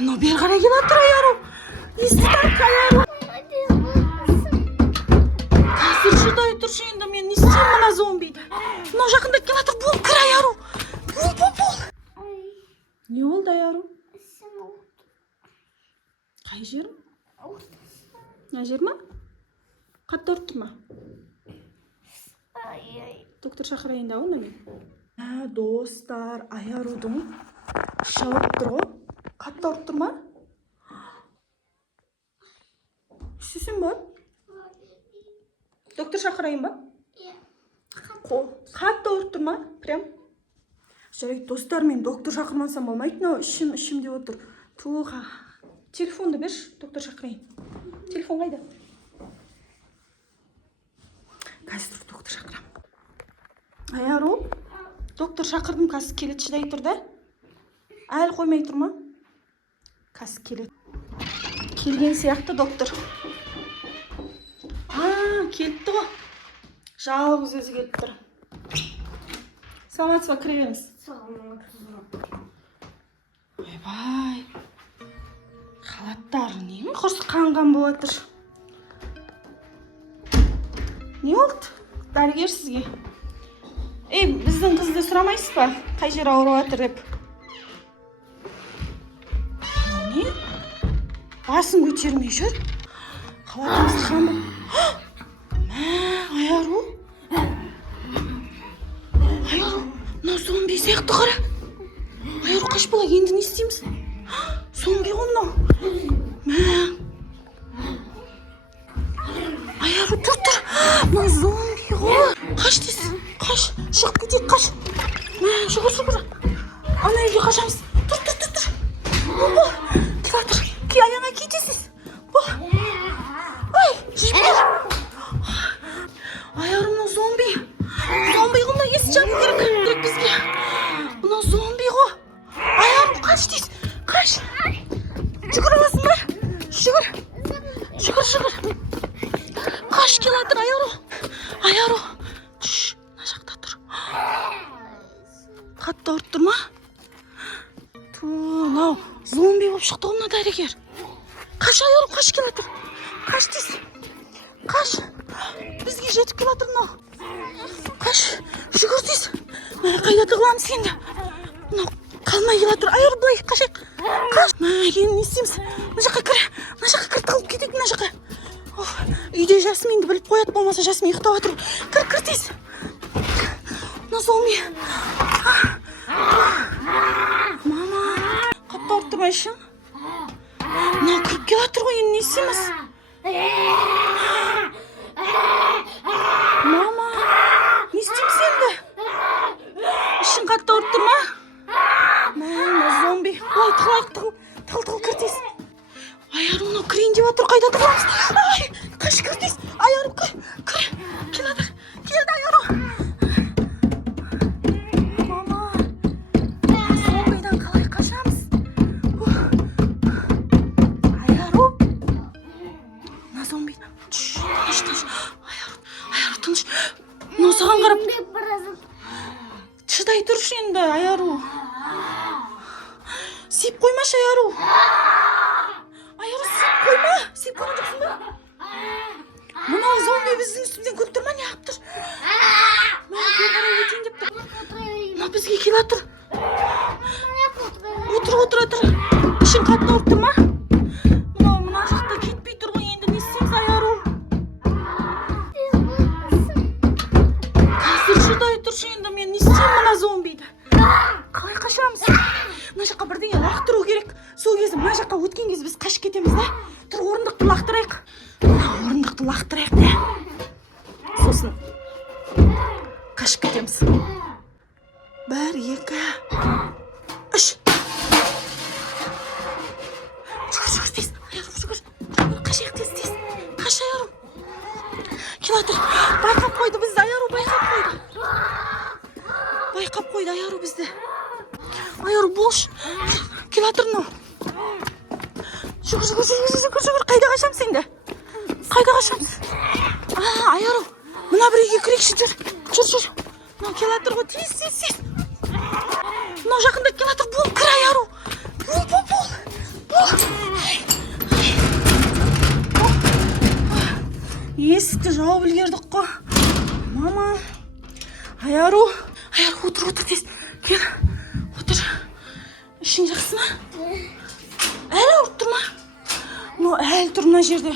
мынау бері қарай келе тұр аяру. Естіді аяру. Қазір шыдай тұршы енді мен не істеймін мына зомбиді. Мынау жақындап келе жатыр. Бол кір аяру. Бол. Не болды аяру? Қай жерім? Мына жер ма? Қатты ұрып тұр ма? Доктор шақырайын да оны мен. Достар, аярудың шалып тұр ғой. Қатты ұрып тұр ма? Сүйсің ба? Доктор шақырайын ба? Қатты ұрып тұр ма? Прям? Жарайды, достар, мен доктор шақырмасам болмайды. Мынау ішім деп отыр. Туға. Телефонды берші, доктор шақырайын. Телефон қайда? Қазір доктор шақырам. Аяру, доктор шақырдым, қазір келеді, шыдай тұр да? Әлі қоймай тұр ма? Қазір келеді. Келген сияқты доктор. Келді ғой. Жалғыз өзі келіп тұр. Саламатсыз ба, кіре беріңіз. Ойбай. Халаттар немен құрсы қанған болып жатыр. Не болды? Дәрігер сізге. Біздің қызды сұрамайсыз ба? Қай жер ауырып жатыр деп. Не? Басын көтермей жүр. Халатыңыз қан ба? Аяру. Аяру, мынау зомби сияқты қара. Аяру, қаш бала, енді не істейміз? Зомби ғой мынау. Аяру, тұр. Мынау зомби ғой. Қаш дейсіз? Қаш, шығып кетейік, қаш. Жүгір. Ана үйге қашамыз. Тұр. Келатыр. Аяна кетесіз. Ай, жібер. Аяру, мынау зомби. Зомби ғой, мынау есі жабу керек бізге. Мынау зомби ғой. Аяру, қаш дейсіз? Қаш. Жүгір аласың ба? Жүгір. Қаш келатыр, Аяру. Мына жақта тұр. Қатты ұрып тұр ма? Мынау зомби болып шықты ғой мына дәрігер. Қаш, Аяру, қаш келатыр. Қаш дейсің? Қаш. Бізге жетіп келатыр мынау. Қаш, жүгір дейсің. Қайда тығыламыз енді? Мынау қалмай келатыр. Аяру, былай қашайық. Қаш. Енді не істейміз? Мына жаққа кір, тығылып кетейік мына жаққа. Үйде Жасминді біліп қояды, болмаса Жасмин ұйықтап жатыр. Кір дейсің. Мына зомби. Мама, қатты ұрып тұр ма ішің? Мынау кіріп келатыр ғой, енді не істейміз? Мама, не істейміз енді? Ішің қатты ұрып тұр ма? Мына зомби. Ой, тығыл, кір дейсің. Аяру, мынау кірейін деп отыр, қайда тұрғанымыз? Ай, қаш, кір дейсің. Аяру, кір. Келді Аяру. Мама, зомбидан қалай қашамыз? Аяру, мына зомби. Тыныш. Аяру, тыныш. Мынау саған қарап. Шыдай тұршы енді, Аяру. Сеп қоймашы, Аяру. Аяру, сеп қойма. Сеп қойған жоқсың ба? Мынау зомби біздің үстімізден көріп тұр ма, не қылып тұр? Бері қарай өтейін деп тұр. Мынау бізге келе тұр. Отыр. Ішің қатты ұрып тұр ма? Мына жақта кетпей тұр ғой, енді не істейміз, Аяру? Қазір шыдай тұршы енді, мен не істеймін мына зомбиді? Қалай қашамыз? Мына жаққа бірдеңе лақтыру керек. Сол кезде мына жаққа өткен кезде біз қашып кетеміз да? Тұр, орындықты лақтырайық. Орындықты лақтырайық да? Сосын қашып кетеміз. 1, 2, 3. Жүгір тез. Аяру, жүгір. Қашайық тез. Қаш, Аяру. Келатыр. Байқап қойды бізді, Аяру, байқап қойды Аяру бізді. Аяру, болш. Келатыр мынау. Жүгір. Қайда қашамыз енді? Аяру, мына бір үйге кірейікші, жүр. Мынау келатыр ғой, тез. Мынау жақында келатыр, бол, кір, Аяру. Бол. тауып үлгердік қой. Мама. Айару отыр тез. Кел. Отыр. Ішің жақсы ма? Әлі ауырып тұр ма? Әлі тұр мына жерде.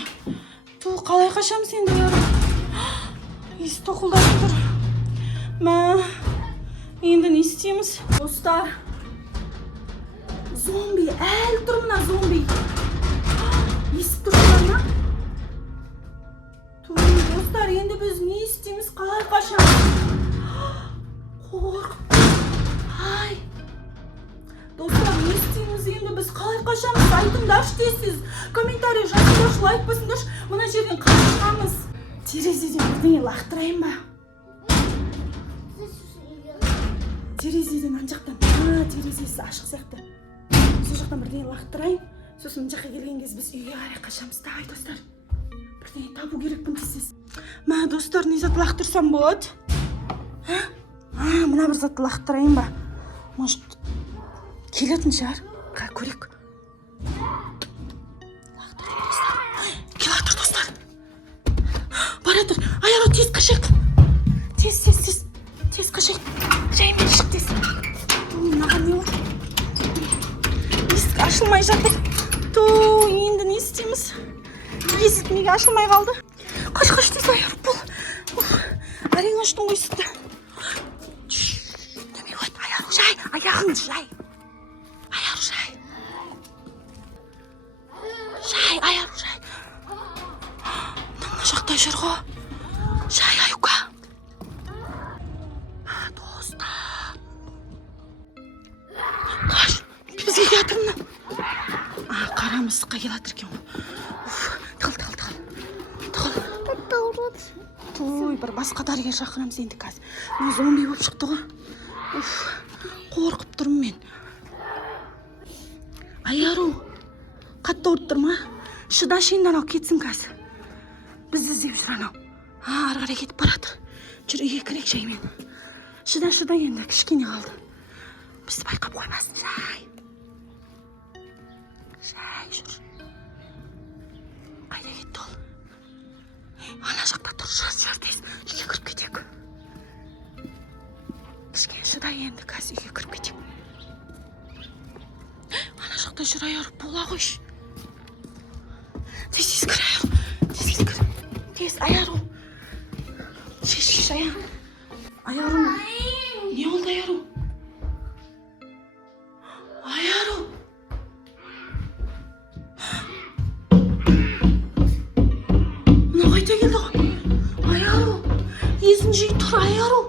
Қалай қашамыз енді Айару? Есі тоқылдап тұр. Енді не істейміз? Достар. Зомби. Әлі тұр мына зомби. Есі тұрсыздар ма? Достар, енді біз не істейміз? Қалай қашамыз? Қорқып. Ай. Достар, не істейміз енді? Біз қалай қашамыз? Айтыңдаршы дейсіз. Комментарий жазыңдаршы, лайк басыңдаршы. Мына жерден қалай шығамыз? Терезеден бірдеңе лақтырайын ба? Терезеден ан жақтан. Терезесі ашық сияқты. Сол жақтан бірдеңе лақтырайын. Сосын жаққа келген кез біз үйге қарай қашамыз. Давай, достар. Бірдеңе табу керекпін тез. Достар, не зат лақтырсам болады? Мына бір затты лақтырайын ба? Может, келетін шығар? Көрек. Келатыр, достар. Баратыр. Айару, тез қашайық. Тез қашайық. Жаймен шық тез. Мынаған не болды? Есік ашылмай жатыр. Енді не істейміз? Есік неге ашылмай қалды? Қаш тез, Айару, бұл. Әрең аштың ғой есікті. Демей қойды, Айару, жай. Аяғыңды жай. Айару, жай. Айару, жай. Мына жақта жүр ғой. Жай, Аюка. Достар. Қаш, бізге келатыр мына. Қара мысыққа келатыр екен ғой. Тығыл. Бір басқа дәрігер шақырамыз енді қазір. Зомби болып шықты ғой. Қорқып тұрмын мен. Айару, қатты ауырып тұр ма? Шыдашын анау кетсін қазір. Бізді іздеп жүр анау. Ары қарай кетіп баратыр. Жүр, үйге кірейік жаймен. Шыда енді, кішкене қалды. Бізді байқап қоймасын, жай. Жүр. Қайда кетті ол? Ана жақта тұр, жүр тез. Үйге кіріп кетейік. Кішкене шыда енді, қазір үйге кіріп кетейік. Ана жақта жүр, Айару, бола қойшы. Тез кір, Айару. Тез, Айару. Шеш, Айару. Не oldu, Айару? Айару. Мына қайта келді ғой. Айару. Есін жиып тұр, Айару.